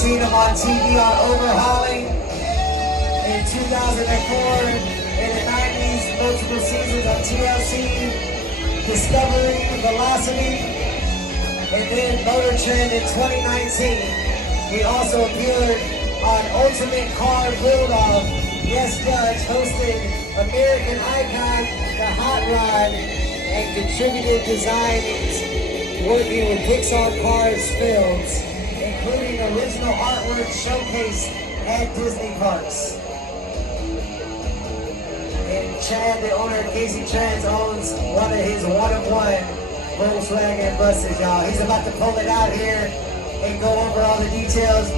seen him on TV on Overhauling in 2004, in the 90s, multiple seasons on TLC, Discovery, Velocity, and then Motor Trend in 2019. He also appeared on Ultimate Car Build-Off. Yes, Judge hosted American Icon, The Hot Rod, and contributed designs working with Pixar Cars films, including original artwork showcased at Disney parks. And Chad, the owner of Casey Trans, owns one of his one-of-one Volkswagen buses, y'all. He's about to pull it out here and go over all the details.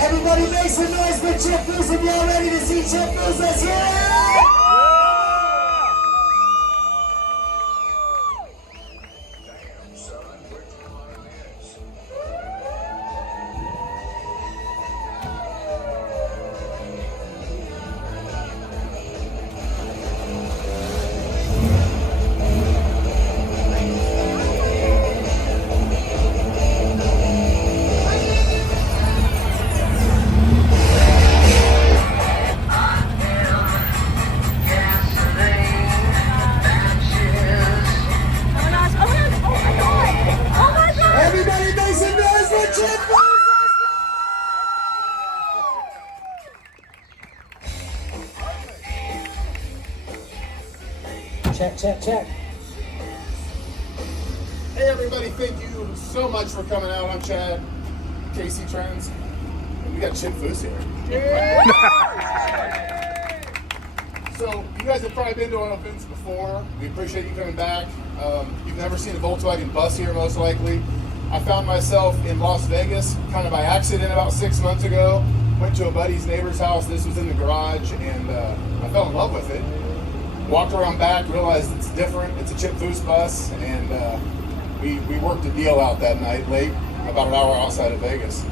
Everybody make some noise for Chip Foose. If y'all ready to see Chip Foose, let's hear it! Check. Hey everybody, thank you so much for coming out. I'm Chad, Casey Trends, and we got Chip Foose here. Yeah. So you guys have probably been to our events before. We appreciate you coming back. You've never seen a Volkswagen bus here, most likely. I found myself in Las Vegas kind of by accident about 6 months ago. Went to a buddy's neighbor's house. This was in the garage, and I fell in love with it. Walked around back, realized it's different. It's a Chip Foose bus, and we worked a deal out that night late, about an hour outside of Vegas.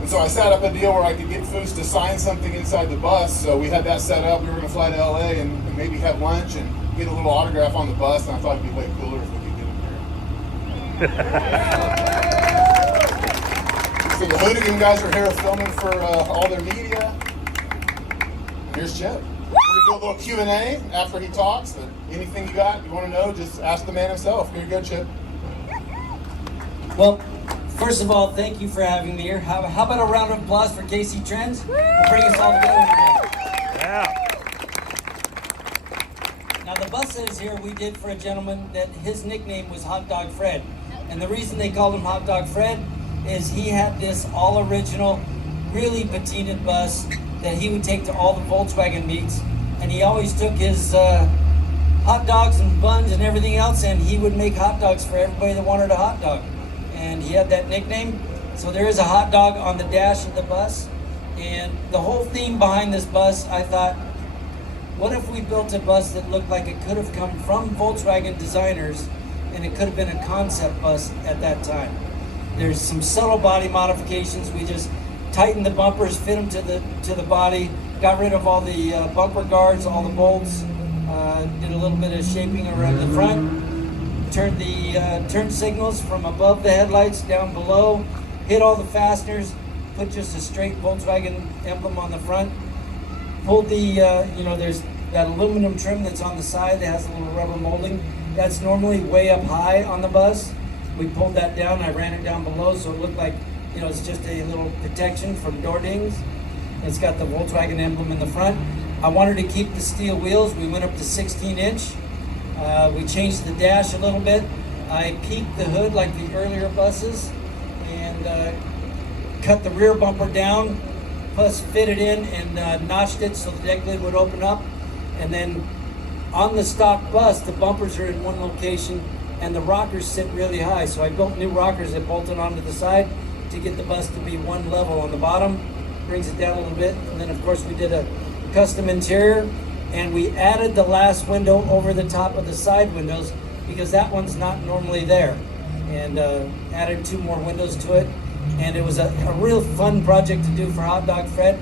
And so I set up a deal where I could get Foose to sign something inside the bus. So we had that set up. We were going to fly to LA and maybe have lunch and get a little autograph on the bus. And I thought it'd be way cooler if we could get him here. So the Hoonigan guys are here filming for all their media. Here's Chip. We're going to do a little Q&A after he talks. But anything you got, you want to know, just ask the man himself. Here you go, Chip. Well, first of all, thank you for having me here. How about a round of applause for Casey Trends for bringing us all together today? Yeah. Now, the bus that is here, we did for a gentleman that his nickname was Hot Dog Fred. And the reason they called him Hot Dog Fred is he had this all-original, really patinaed bus that he would take to all the Volkswagen meets. And he always took his hot dogs and buns and everything else, and he would make hot dogs for everybody that wanted a hot dog. And he had that nickname. So there is a hot dog on the dash of the bus. And the whole theme behind this bus, I thought, what if we built a bus that looked like it could have come from Volkswagen designers, and it could have been a concept bus at that time. There's some subtle body modifications. We just tightened the bumpers, fit them to the body, got rid of all the bumper guards, all the bolts, did a little bit of shaping around the front, turned the turn signals from above the headlights down below, hit all the fasteners, put just a straight Volkswagen emblem on the front, pulled the, there's that aluminum trim that's on the side that has a little rubber molding. That's normally way up high on the bus. We pulled that down, I ran it down below so it looked like, it's just a little protection from door dings. It's got the Volkswagen emblem in the front. I wanted to keep the steel wheels. We went up to 16-inch. We changed the dash a little bit. I peaked the hood like the earlier buses and cut the rear bumper down, plus fit it in and notched it so the deck lid would open up. And then on the stock bus, the bumpers are in one location and the rockers sit really high. So I built new rockers that bolted onto the side to get the bus to be one level on the bottom. Brings it down a little bit. And then of course we did a custom interior and we added the last window over the top of the side windows because that one's not normally there. And added 2 more windows to it. And it was a real fun project to do for Hot Dog Fred.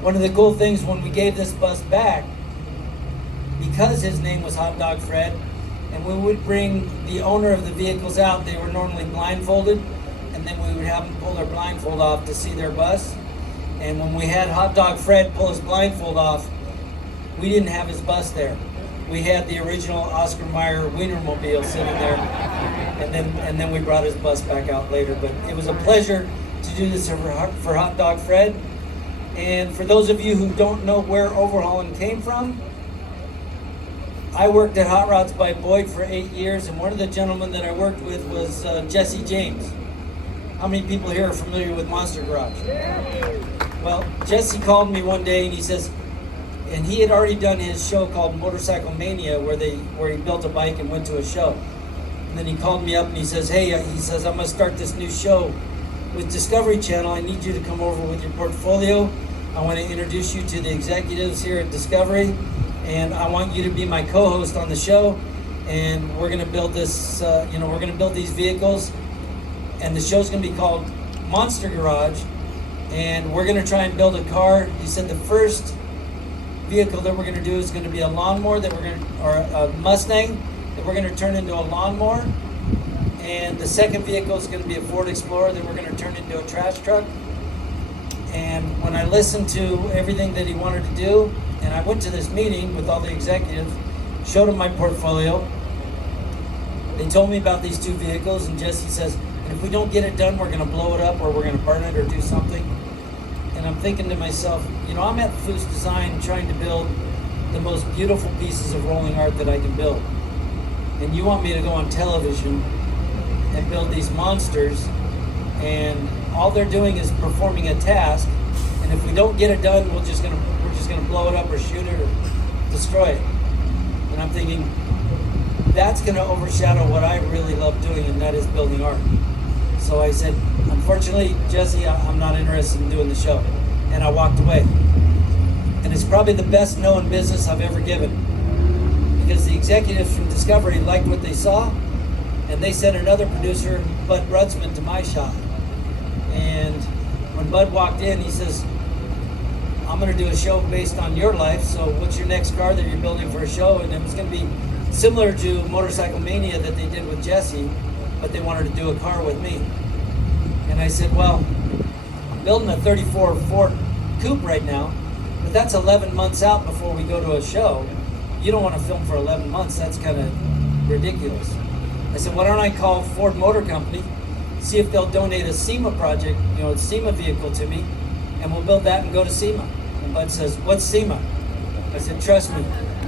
One of the cool things when we gave this bus back, because his name was Hot Dog Fred, and we would bring the owner of the vehicles out, they were normally blindfolded, and and then we would have them pull their blindfold off to see their bus. And when we had Hot Dog Fred pull his blindfold off, we didn't have his bus there. We had the original Oscar Mayer Wienermobile sitting there, and then we brought his bus back out later. But it was a pleasure to do this for Hot Dog Fred. And for those of you who don't know where overhauling came from, I worked at Hot Rods by Boyd for 8 years, and one of the gentlemen that I worked with was Jesse James. How many people here are familiar with Monster Garage? Well, Jesse called me one day and he says, and he had already done his show called Motorcycle Mania where he built a bike and went to a show. And then he called me up and he says, hey, he says, I'm gonna start this new show with Discovery Channel. I need you to come over with your portfolio. I want to introduce you to the executives here at Discovery, and I want you to be my co-host on the show. And we're gonna build this, we're gonna build these vehicles, and the show's gonna be called Monster Garage, and we're gonna try and build a car. He said the first vehicle that we're going to do is going to be a lawnmower or a Mustang that we're going to turn into a lawnmower, and the second vehicle is going to be a Ford Explorer that we're going to turn into a trash truck. And when I listened to everything that he wanted to do, and I went to this meeting with all the executives, showed them my portfolio, they told me about these two vehicles, and Jesse says, and if we don't get it done, we're going to blow it up or we're going to burn it or do something. And I'm thinking to myself, I'm at Foose Design trying to build the most beautiful pieces of rolling art that I can build. And you want me to go on television and build these monsters, and all they're doing is performing a task, and if we don't get it done, we're just gonna blow it up or shoot it or destroy it. And I'm thinking, that's gonna overshadow what I really love doing, and that is building art. So I said, unfortunately, Jesse, I'm not interested in doing the show. And I walked away. And it's probably the best known business I've ever given, because the executives from Discovery liked what they saw, and they sent another producer, Bud Brudsman, to my shop. And when Bud walked in, he says, I'm gonna do a show based on your life, so what's your next car that you're building for a show? And it was gonna be similar to Motorcycle Mania that they did with Jesse, but they wanted to do a car with me. And I said, well, I'm building a 34 Ford Coupe right now, but that's 11 months out before we go to a show. You don't want to film for 11 months, that's kind of ridiculous. I said, why don't I call Ford Motor Company, see if they'll donate a SEMA project, a SEMA vehicle to me, and we'll build that and go to SEMA. And Bud says, what's SEMA? I said, trust me,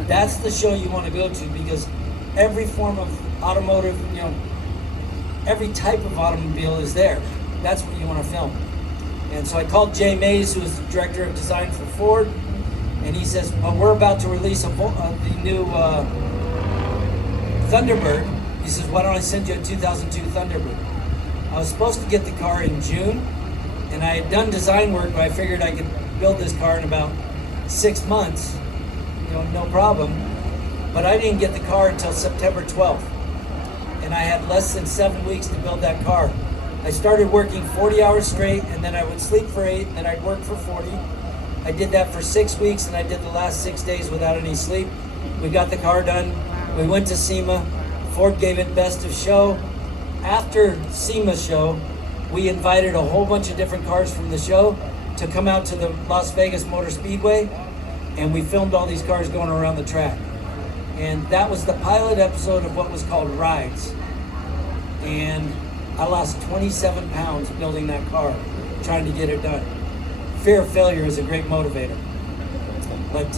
that's the show you want to go to, because every form of automotive, every type of automobile is there. That's what you want to film. And so I called Jay Mays, who is the director of design for Ford, and he says, well, we're about to release the new Thunderbird. He says, why don't I send you a 2002 Thunderbird? I was supposed to get the car in June, and I had done design work, but I figured I could build this car in about 6 months, no problem. But I didn't get the car until September 12th. And I had less than 7 weeks to build that car. I started working 40 hours straight, and then I would sleep for 8, and then I'd work for 40. I did that for 6 weeks, and I did the last 6 days without any sleep. We got the car done. We went to SEMA. Ford gave it Best of Show. After SEMA show, we invited a whole bunch of different cars from the show to come out to the Las Vegas Motor Speedway, and we filmed all these cars going around the track. And that was the pilot episode of what was called Rides. And I lost 27 pounds building that car, trying to get it done. Fear of failure is a great motivator. But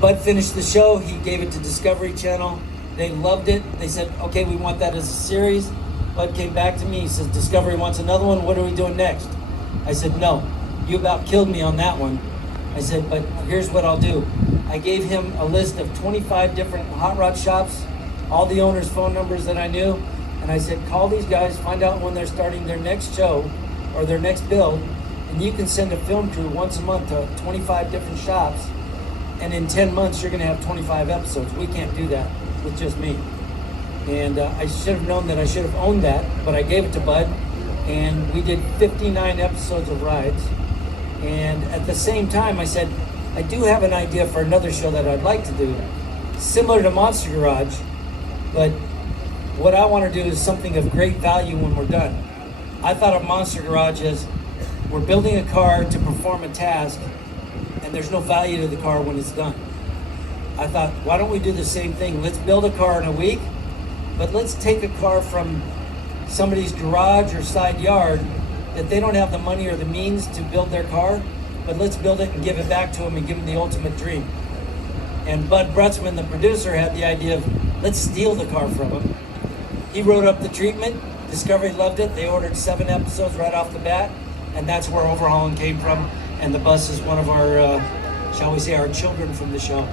Bud finished the show. He gave it to Discovery Channel. They loved it. They said, okay, we want that as a series. Bud came back to me. He says, Discovery wants another one. What are we doing next? I said, no, you about killed me on that one. I said, but here's what I'll do. I gave him a list of 25 different hot rod shops, all the owners' phone numbers that I knew. And I said, call these guys, find out when they're starting their next show or their next build, and you can send a film crew once a month to 25 different shops, and in 10 months you're gonna have 25 episodes. We can't do that with just me. And I should have known that I should have owned that, but I gave it to Bud, and we did 59 episodes of Rides. And at the same time, I said, I do have an idea for another show that I'd like to do, similar to Monster Garage, but what I want to do is something of great value when we're done. I thought of Monster Garage as we're building a car to perform a task, and there's no value to the car when it's done. I thought, why don't we do the same thing? Let's build a car in a week, but let's take a car from somebody's garage or side yard that they don't have the money or the means to build their car, but let's build it and give it back to them and give them the ultimate dream. And Bud Brutzman, the producer, had the idea of, let's steal the car from him. He wrote up the treatment. Discovery loved it. They ordered 7 episodes right off the bat, and that's where Overhauling came from. And the bus is one of our, shall we say, our children from the show.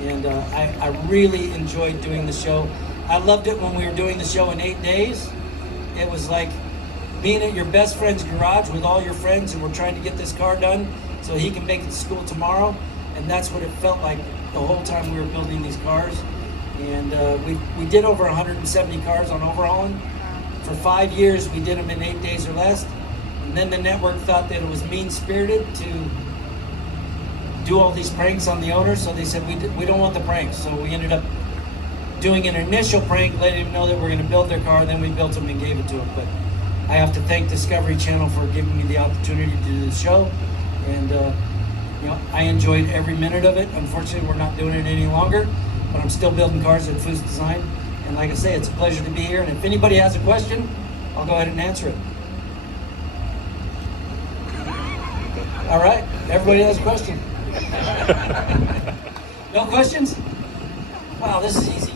And I really enjoyed doing the show. I loved it when we were doing the show in 8 days. It was like being at your best friend's garage with all your friends, and we're trying to get this car done so he can make it to school tomorrow. And that's what it felt like the whole time we were building these cars. And we did over 170 cars on Overhauling. For 5 years, we did them in 8 days or less. And then the network thought that it was mean-spirited to do all these pranks on the owner, so they said, we don't want the pranks. So we ended up doing an initial prank, letting them know that we're going to build their car, and then we built them and gave it to them. But I have to thank Discovery Channel for giving me the opportunity to do the show. And I enjoyed every minute of it. Unfortunately, we're not doing it any longer, but I'm still building cars at Foose Design. And like I say, it's a pleasure to be here. And if anybody has a question, I'll go ahead and answer it. All right, everybody has a question? No questions? Wow, this is easy.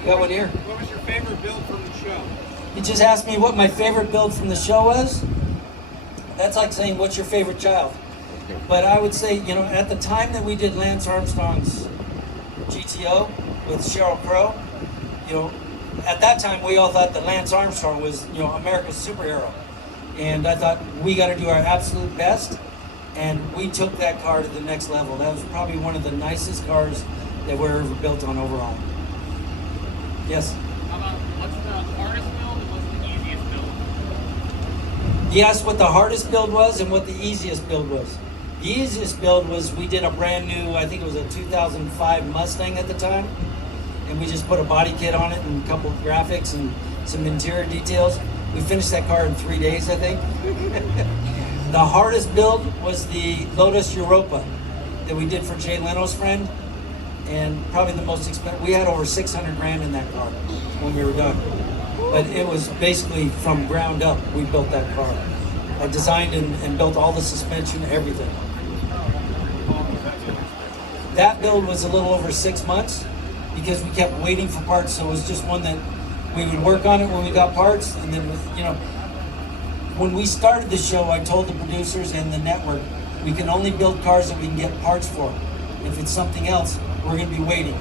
You got one here. What was your favorite build from the show? You just asked me what my favorite build from the show was. That's like saying, what's your favorite child? But I would say, at the time that we did Lance Armstrong's GTO with Sheryl Crow, at that time we all thought that Lance Armstrong was, America's superhero. And I thought, we got to do our absolute best. And we took that car to the next level. That was probably one of the nicest cars that were ever built on Overhaul. Yes? How about what's the hardest build and what's the easiest build? He asked what the hardest build was and what the easiest build was. The easiest build was we did a brand new, I think it was a 2005 Mustang at the time. And we just put a body kit on it and a couple of graphics and some interior details. We finished that car in 3 days, I think. The hardest build was the Lotus Europa that we did for Jay Leno's friend. And probably the most expensive. We had over 600 grand in that car when we were done. But it was basically from ground up, we built that car. I designed and built all the suspension, everything. That build was a little over 6 months because we kept waiting for parts. So it was just one that we would work on it when we got parts. And then, when we started the show, I told the producers and the network, we can only build cars that we can get parts for. If it's something else, we're going to be waiting.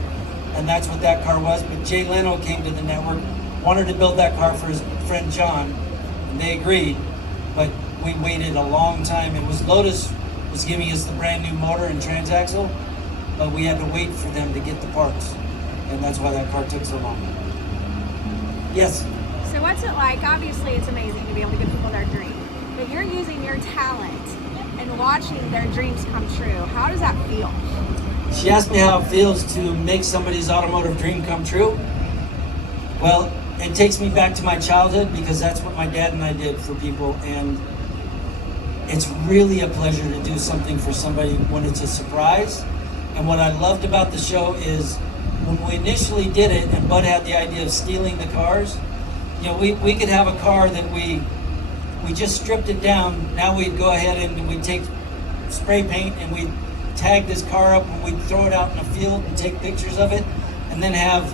And that's what that car was. But Jay Leno came to the network, wanted to build that car for his friend John, and they agreed. But we waited a long time. It was Lotus was giving us the brand new motor and transaxle, but we had to wait for them to get the parts. And that's why that car took so long. Yes? So what's it like? Obviously it's amazing to be able to give people their dream, but you're using your talent and watching their dreams come true. How does that feel? She asked me how it feels to make somebody's automotive dream come true. Well, it takes me back to my childhood because that's what my dad and I did for people, and it's really a pleasure to do something for somebody when it's a surprise. And what I loved about the show is when we initially did it and Bud had the idea of stealing the cars, we could have a car that we just stripped it down. Now we'd go ahead and we'd take spray paint and we'd tag this car up and we'd throw it out in the field and take pictures of it, and then have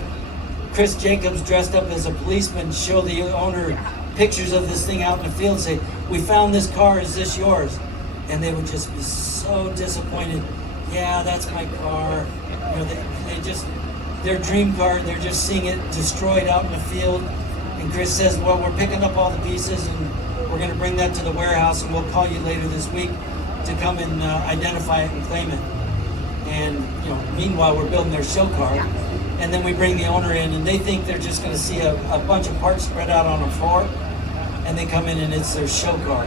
Chris Jacobs dressed up as a policeman show the owner pictures of this thing out in the field and say, we found this car, is this yours? And they would just be so disappointed. Yeah, that's my car. They just, their dream car, they're just seeing it destroyed out in the field. And Chris says, well, we're picking up all the pieces and we're gonna bring that to the warehouse and we'll call you later this week to come and identify it and claim it. And meanwhile, we're building their show car. And then we bring the owner in and they think they're just gonna see a bunch of parts spread out on the floor, and they come in and it's their show car.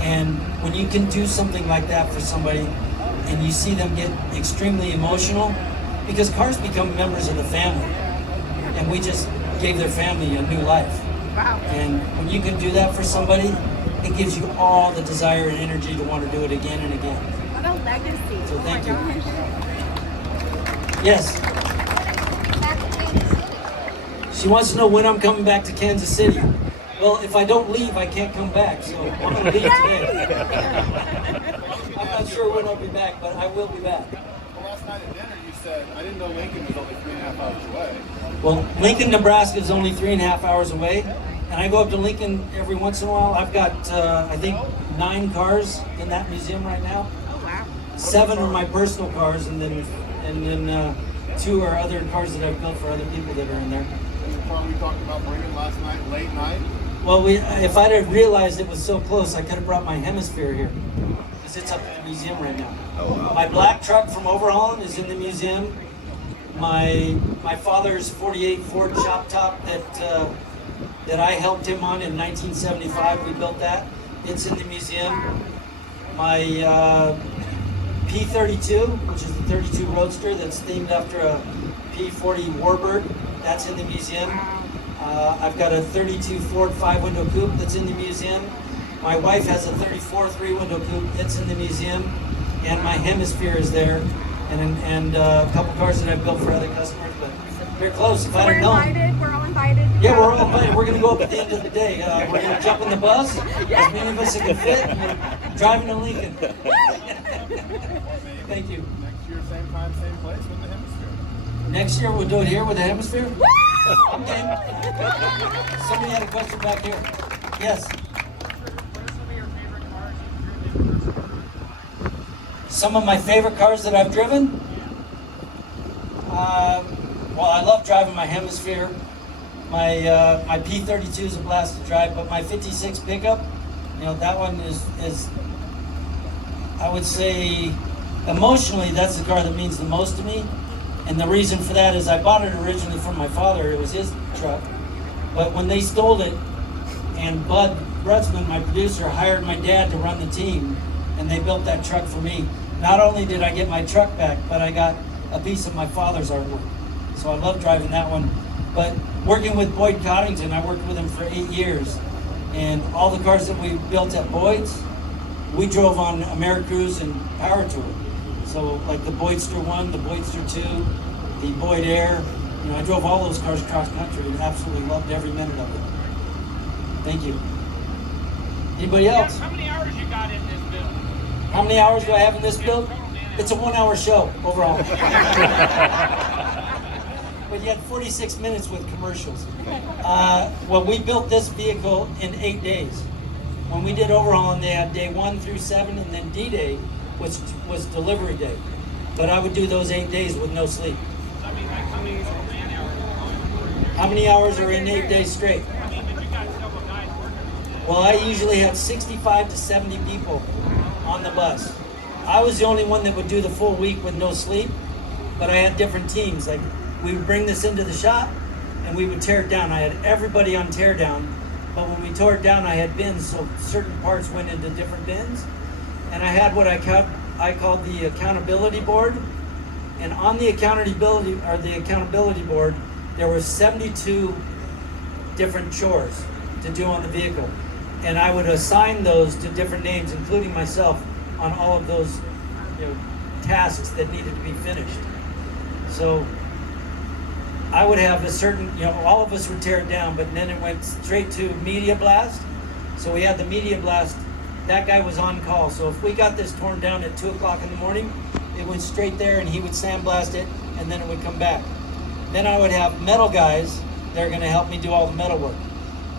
And when you can do something like that for somebody and you see them get extremely emotional, because cars become members of the family, and we just gave their family a new life. Wow. And when you can do that for somebody, it gives you all the desire and energy to want to do it again and again. What a legacy. So thank you. Oh my gosh. Yes. She wants to know when I'm coming back to Kansas City. Well, if I don't leave, I can't come back. So I'm going to leave today. I'm not sure when I'll be back, but I will be back. Well, last night at dinner you said, I didn't know Lincoln was only 3.5 hours away. Well, Lincoln, Nebraska is only 3.5 hours away. And I go up to Lincoln every once in a while. I've got, I think, 9 cars in that museum right now. Oh wow. 7 are my personal cars, and then 2 are other cars that I've built for other people that are in there. And the car we talked about bringing last night, late night. Well, if I'd have realized it was so close, I could have brought my hemisphere here, because it's up at the museum right now. Oh, wow. My black truck from Overhauling is in the museum. My father's '48 Ford chop top that I helped him on in 1975. We built that. It's in the museum. My P32, which is the 32 Roadster that's themed after a P40 Warbird, that's in the museum. I've got a 32 Ford 5-window coupe that's in the museum. My wife has a 34 3-window coupe. It's in the museum. And my hemisphere is there. And a couple cars that I've built for other customers. But they're close. If So I'd we're have known. invited. We're all invited. Yeah, we're all invited. We're going to go up at the end of the day. We're going to jump in the bus, as many of us as can fit, and we're driving to Lincoln. Thank you. Next year, same time, same place with the hemisphere. Next year we'll do it here with the hemisphere. I'm game. Somebody had a question back here. Yes. Some of my favorite cars that I've driven? Well, I love driving my hemisphere. My P32 is a blast to drive, but my 56 pickup, that one is I would say, emotionally, that's the car that means the most to me. And the reason for that is I bought it originally from my father. It was his truck. But when they stole it, and Bud Brutzman, my producer, hired my dad to run the team, and they built that truck for me. Not only did I get my truck back, but I got a piece of my father's artwork. So I love driving that one. But working with Boyd Coddington, I worked with him for 8 years. And all the cars that we built at Boyd's, we drove on Americruise and Power Tour. So like the Boydster 1, the Boydster 2, the Boyd Air, I drove all those cars across country and absolutely loved every minute of it. Thank you. Anybody else? How many hours you got in this build? How many hours do I have in this build? It's a 1-hour show overall. But you had 46 minutes with commercials. Well, we built this vehicle in 8 days. When we did overhauling, they had day 1 through 7, and then D-Day, which was delivery day. But I would do those 8 days with no sleep. I mean, like how many man-hours? How many hours are in 8 days straight? I mean, but you got several guys working on this. Well, I usually had 65 to 70 people on the bus. I was the only one that would do the full week with no sleep, but I had different teams. Like, we would bring this into the shop, and we would tear it down. I had everybody on tear down, but when we tore it down, I had bins, so certain parts went into different bins. And I had what I called the accountability board. And on the accountability board, there were 72 different chores to do on the vehicle. And I would assign those to different names, including myself, on all of those tasks that needed to be finished. So I would have a certain, all of us would tear it down, but then it went straight to media blast. So we had the media blast. That guy was on call. So if we got this torn down at 2 o'clock in the morning, it went straight there and he would sandblast it and then it would come back. Then I would have metal guys that are going to help me do all the metal work.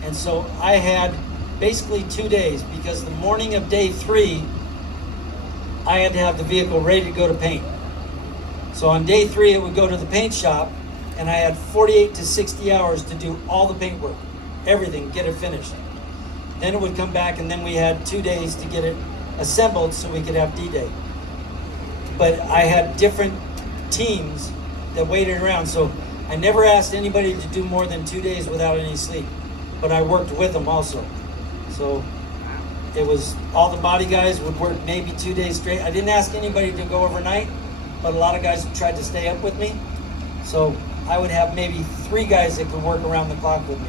And so I had basically 2 days, because the morning of day 3, I had to have the vehicle ready to go to paint. So on day 3, it would go to the paint shop, and I had 48 to 60 hours to do all the paint work, everything, get it finished. Then it would come back, and then we had 2 days to get it assembled so we could have D-Day. But I had different teams that waited around, so I never asked anybody to do more than 2 days without any sleep, but I worked with them also. So it was, all the body guys would work maybe 2 days straight. I didn't ask anybody to go overnight, but a lot of guys tried to stay up with me. So I would have maybe 3 guys that could work around the clock with me.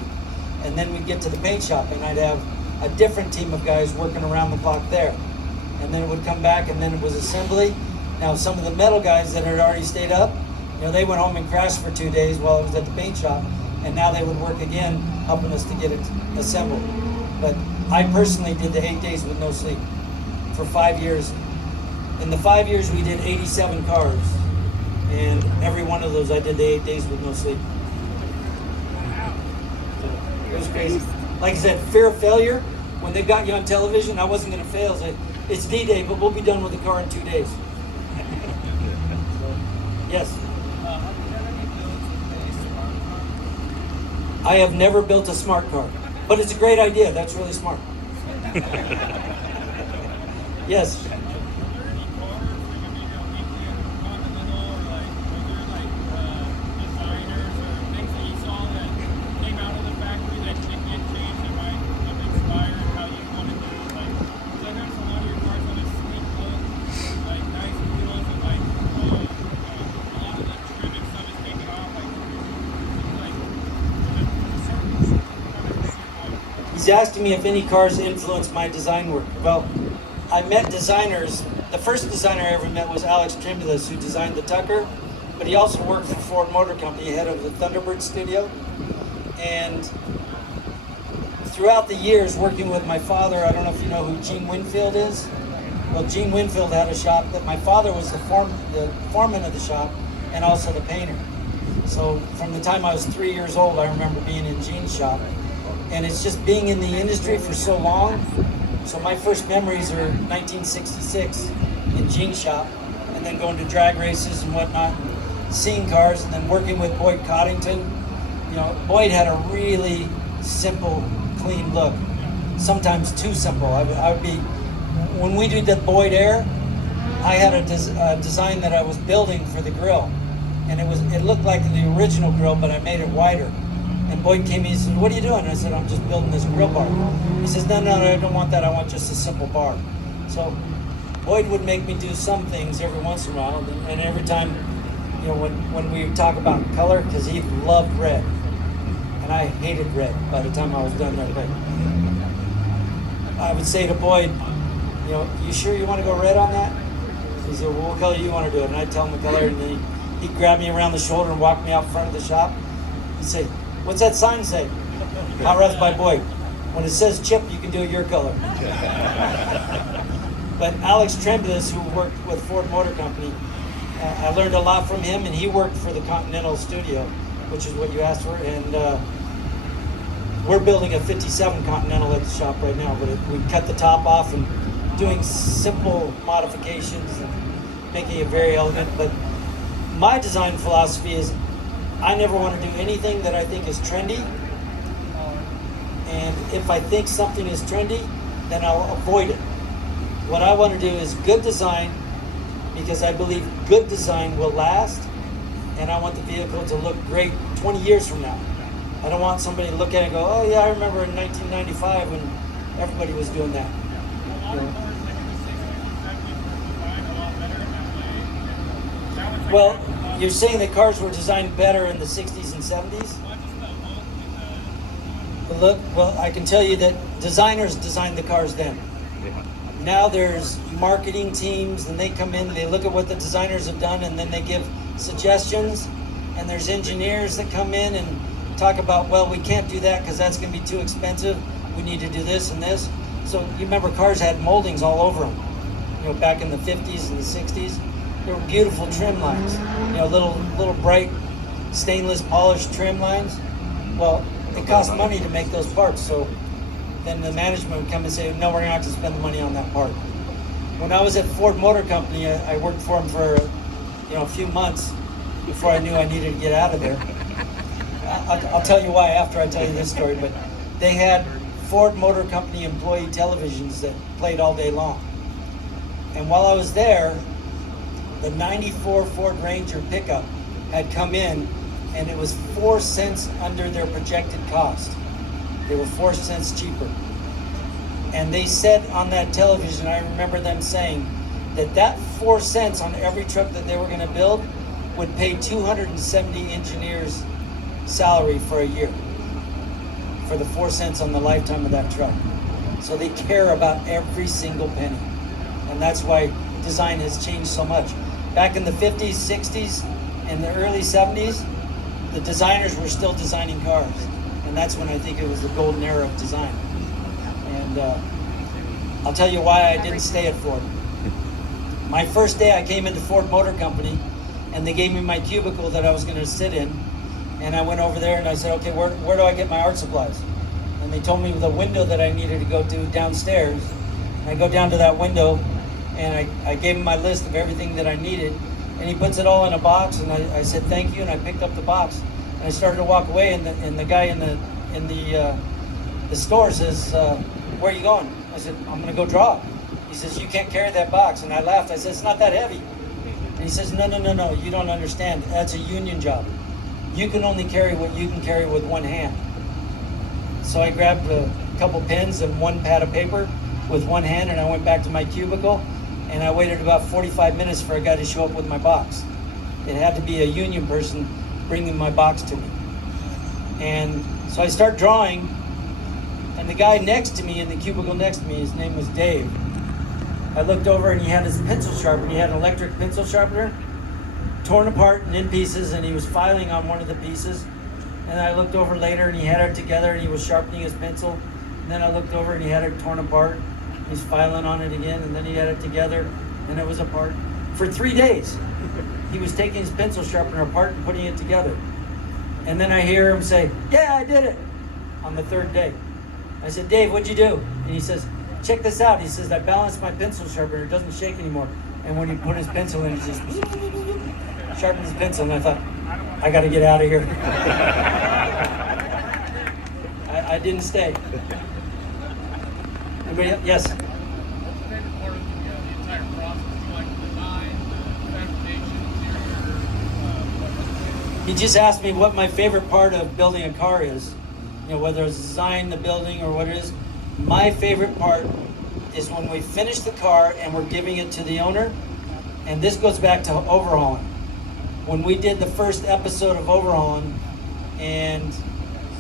And then we'd get to the paint shop, and I'd have a different team of guys working around the clock there. And then it would come back, and then it was assembly. Now, some of the metal guys that had already stayed up, they went home and crashed for 2 days while I was at the paint shop, and now they would work again, helping us to get it assembled. But I personally did the 8 days with no sleep for 5 years. In the 5 years, we did 87 cars, and every one of those I did the 8 days with no sleep. It was crazy. Like I said, fear of failure. When they got you on television, I wasn't going to fail. I said, it's D-Day, but we'll be done with the car in 2 days. Yes. I have never built a smart car, but it's a great idea. That's really smart. Yes. He's asking me if any cars influenced my design work. Well, I met designers. The first designer I ever met was Alex Tremulous, who designed the Tucker, but he also worked for Ford Motor Company, head of the Thunderbird studio. And throughout the years working with my father, I don't know if you know who Gene Winfield is. Well, Gene Winfield had a shop that my father was the foreman of the shop and also the painter. So from the time I was 3 years old, I remember being in Gene's shop. And it's just being in the industry for so long. So my first memories are 1966 in Gene's shop, and then going to drag races and whatnot, seeing cars, and then working with Boyd Coddington. Boyd had a really simple, clean look. Sometimes too simple. I would be, when we did the Boyd Air, I had a design that I was building for the grill, and it looked like the original grill, but I made it wider. And Boyd came in and said, "What are you doing?" I said, "I'm just building this grill bar." He says, No, I don't want that. I want just a simple bar." So Boyd would make me do some things every once in a while. And every time, when we talk about color, because he loved red. And I hated red by the time I was done that way. I would say to Boyd, "You sure you want to go red on that?" He said, "Well, what color do you want to do it?" And I'd tell him the color, and then he'd grab me around the shoulder and walk me out front of the shop. He'd say, "What's that sign say?" Hot Rods by Boyd. When it says chip, you can do it your color. But Alex Tremulous, who worked with Ford Motor Company, I learned a lot from him, and he worked for the Continental Studio, which is what you asked for. And we're building a 57 Continental at the shop right now, but we cut the top off and doing simple modifications and making it very elegant. But my design philosophy is I never want to do anything that I think is trendy. And if I think something is trendy, then I'll avoid it. What I want to do is good design, because I believe good design will last, and I want the vehicle to look great 20 years from now. I don't want somebody to look at it and go, "Oh yeah, I remember in 1995 when everybody was doing that." Well, you're saying that cars were designed better in the 60s and 70s? Look, well, I can tell you that designers designed the cars then. Now there's marketing teams, and they come in, they look at what the designers have done, and then they give suggestions. And there's engineers that come in and talk about, well, we can't do that because that's going to be too expensive. We need to do this and this. So you remember cars had moldings all over them. Back in the 50s and the 60s, there were beautiful trim lines. Little bright stainless polished trim lines. Well, it cost money to make those parts, so then the management would come and say, "No, we're going to have to spend the money on that part." When I was at Ford Motor Company, I worked for them for a few months before I knew I needed to get out of there. I'll tell you why after I tell you this story, but they had Ford Motor Company employee televisions that played all day long. And while I was there, the 94 Ford Ranger pickup had come in, and it was 4 cents under their projected cost. They were 4 cents cheaper. And they said on that television, I remember them saying that 4 cents on every truck that they were going to build would pay 270 engineers salary for a year for the 4 cents on the lifetime of that truck. So they care about every single penny. And that's why design has changed so much. Back in the 50s, 60s, and the early 70s, the designers were still designing cars. And that's when I think it was the golden era of design. And I'll tell you why I didn't stay at Ford. My first day I came into Ford Motor Company, and they gave me my cubicle that I was going to sit in. And I went over there and I said, okay, where do I get my art supplies? And they told me the window that I needed to go to downstairs. And I go down to that window, and I gave him my list of everything that I needed. And he puts it all in a box, and I said thank you, and I picked up the box. And I started to walk away, and the guy in the store says, where are you going? I said, I'm going to go draw. He says, you can't carry that box. And I laughed. I said, it's not that heavy. And he says, no, you don't understand. That's a union job. You can only carry what you can carry with one hand. So I grabbed a couple pens and one pad of paper with one hand, and I went back to my cubicle, and I waited about 45 minutes for a guy to show up with my box. It had to be a union person bringing my box to me. And so I start drawing, and the guy next to me, in the cubicle next to me, his name was Dave. I looked over, and he had his pencil sharpener. He had an electric pencil sharpener, torn apart and in pieces, and he was filing on one of the pieces. And I looked over later, and he had it together, and he was sharpening his pencil. And then I looked over, and he had it torn apart. He's filing on it again, and then he had it together, and it was apart. For 3 days, he was taking his pencil sharpener apart and putting it together. And then I hear him say, yeah, I did it, on the 3rd day. I said, Dave, what'd you do? And he says, check this out. He says, I balanced my pencil sharpener. It doesn't shake anymore. And when he put his pencil in, he just sharpened his pencil, and I thought, I got to get out of here. I didn't stay. Anybody else? Yes? What's your favorite part of the entire process? Do you like the design, the fabrication, interior? He just asked me what my favorite part of building a car is. You know, whether it's design, the building, or what it is. My favorite part is when we finish the car and we're giving it to the owner. And this goes back to overhauling. When we did the first episode of overhauling, and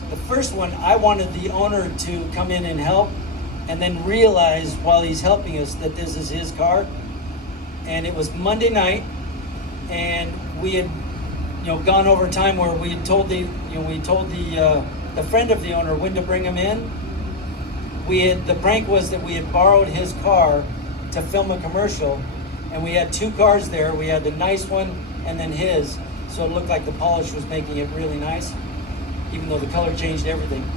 the first one, I wanted the owner to come in and help, and then realize while he's helping us that this is his car. And it was Monday night, and we had, gone over time where we had told the friend of the owner when to bring him in. The prank was that we had borrowed his car to film a commercial, and we had 2 cars there. We had the nice one and then his, so it looked like the polish was making it really nice, even though the color changed everything.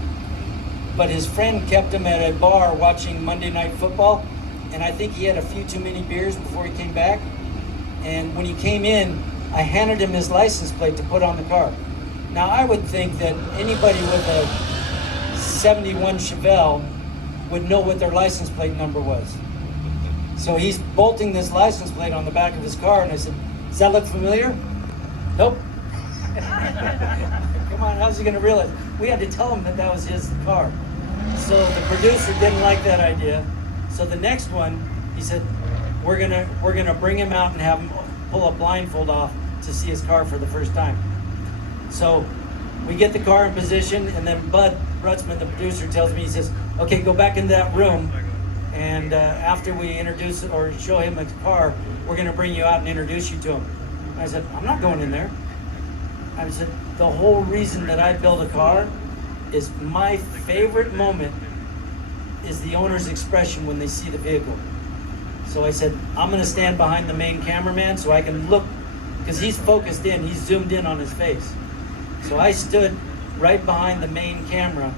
But his friend kept him at a bar watching Monday Night Football, and I think he had a few too many beers before he came back. And when he came in, I handed him his license plate to put on the car. Now, I would think that anybody with a 71 Chevelle would know what their license plate number was. So he's bolting this license plate on the back of his car, and I said, does that look familiar? Nope. Come on, how's he gonna realize? We had to tell him that was his car. So the producer didn't like that idea. So the next one, he said, we're gonna bring him out and have him pull a blindfold off to see his car for the first time. So we get the car in position, and then Bud Brutzman, the producer, tells me, he says, okay, go back into that room, and after we introduce or show him the car, we're gonna bring you out and introduce you to him. And I said, I'm not going in there. I said, the whole reason that I build a car is my favorite moment is the owner's expression when they see the vehicle. So I said, I'm gonna stand behind the main cameraman so I can look, because he's focused in, he's zoomed in on his face. So I stood right behind the main camera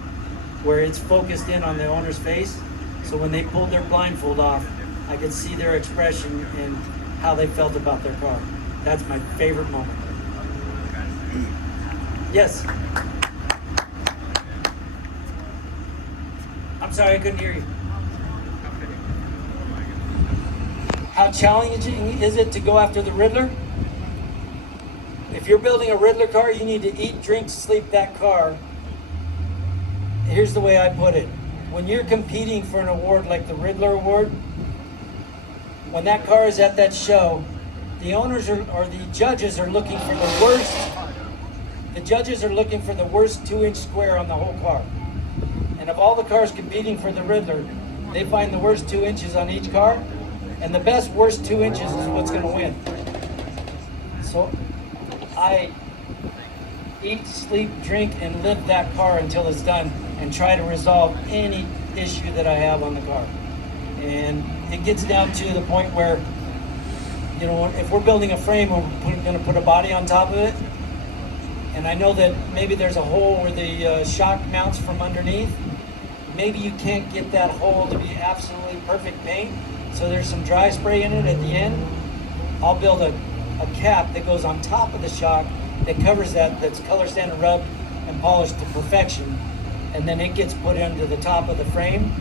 where it's focused in on the owner's face. So when they pulled their blindfold off, I could see their expression and how they felt about their car. That's my favorite moment. Yes? I'm sorry, I couldn't hear you. How challenging is it to go after the Riddler? If you're building a Riddler car, you need to eat, drink, sleep that car. Here's the way I put it. When you're competing for an award like the Riddler Award, when that car is at that show, the owners or the judges are looking for the worst. The judges are looking for the worst 2-inch square on the whole car. And of all the cars competing for the Riddler, they find the worst 2 inches on each car, and the best worst 2 inches is what's going to win. So I eat, sleep, drink, and live that car until it's done, and try to resolve any issue that I have on the car. And it gets down to the point where, you know, if we're building a frame and we're going to put a body on top of it, and I know that maybe there's a hole where the shock mounts from underneath, maybe you can't get that hole to be absolutely perfect paint, so there's some dry spray in it at the end. I'll build a cap that goes on top of the shock that covers that, that's color sanded, rubbed, and polished to perfection, and then it gets put into the top of the frame,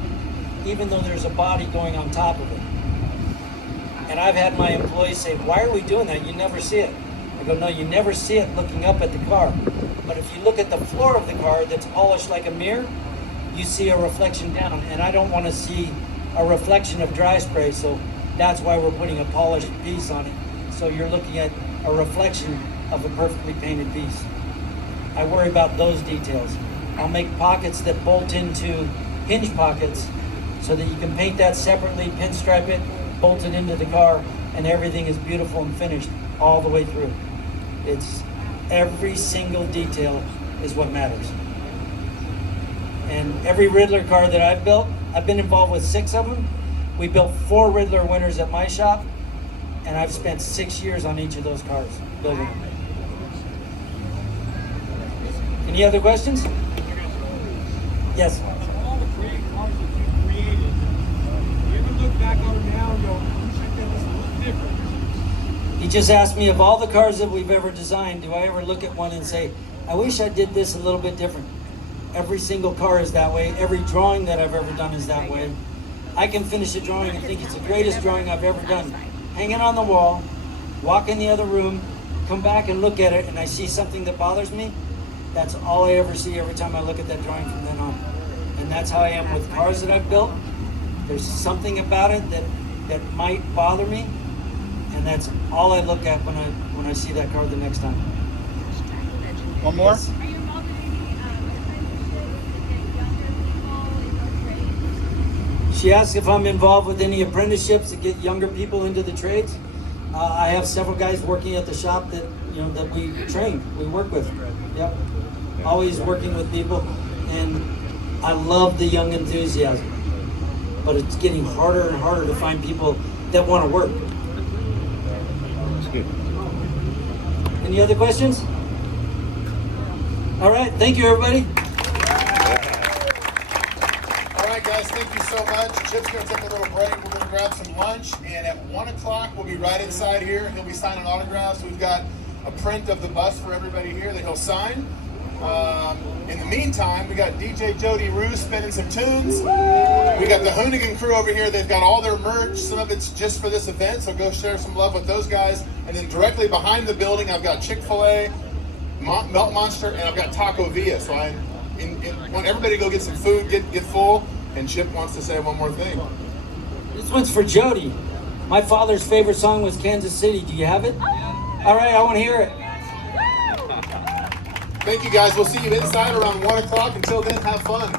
even though there's a body going on top of it. And I've had my employees say, "Why are we doing that? You never see it." I go, "No, you never see it looking up at the car. But if you look at the floor of the car that's polished like a mirror, you see a reflection down. And I don't want to see a reflection of dry spray, so that's why we're putting a polished piece on it. So you're looking at a reflection of a perfectly painted piece. I worry about those details. I'll make pockets that bolt into hinge pockets so that you can paint that separately, pinstripe it, bolt it into the car, and everything is beautiful and finished all the way through. It's every single detail is what matters. And every Riddler car that I've built, I've been involved with 6 of them. We built 4 Riddler winners at my shop, and I've spent 6 years on each of those cars building them. Any other questions? Yes. All the great cars that you created, you ever look back on them now and go, I wish I did this a little different? He just asked me, of all the cars that we've ever designed, do I ever look at one and say, I wish I did this a little bit different? Every single car is that way. Every drawing that I've ever done is that way. I can finish a drawing and think it's the greatest drawing I've ever done. Hang it on the wall, walk in the other room, come back and look at it, and I see something that bothers me. That's all I ever see every time I look at that drawing from then on. And that's how I am with cars that I've built. There's something about it that might bother me, and that's all I look at when I see that car the next time. One more? Yes. Are you involved in any apprenticeships to get younger people into the trades? She asked if I'm involved with any apprenticeships to get younger people into the trades. I have several guys working at the shop that we train, we work with. Yep. Always working with people, and I love the young enthusiasm. But it's getting harder and harder to find people that want to work. That's good. Any other questions? All right, thank you, everybody. All right, guys, thank you so much. Chip's going to take a little break. We're going to grab some lunch, and at 1 o'clock, we'll be right inside here. He'll be signing autographs. We've got a print of the bus for everybody here that he'll sign. In the meantime, we got DJ Jody Roos spinning some tunes. We got the Hoonigan crew over here. They've got all their merch. Some of it's just for this event, so go share some love with those guys. And then directly behind the building, I've got Chick-fil-A, Melt Monster, and I've got Taco Villa. So I want everybody to go get some food, get full. And Chip wants to say one more thing. This one's for Jody. My father's favorite song was Kansas City. Do you have it? All right, I want to hear it. Thank you, guys. We'll see you inside around 1 o'clock. Until then, have fun.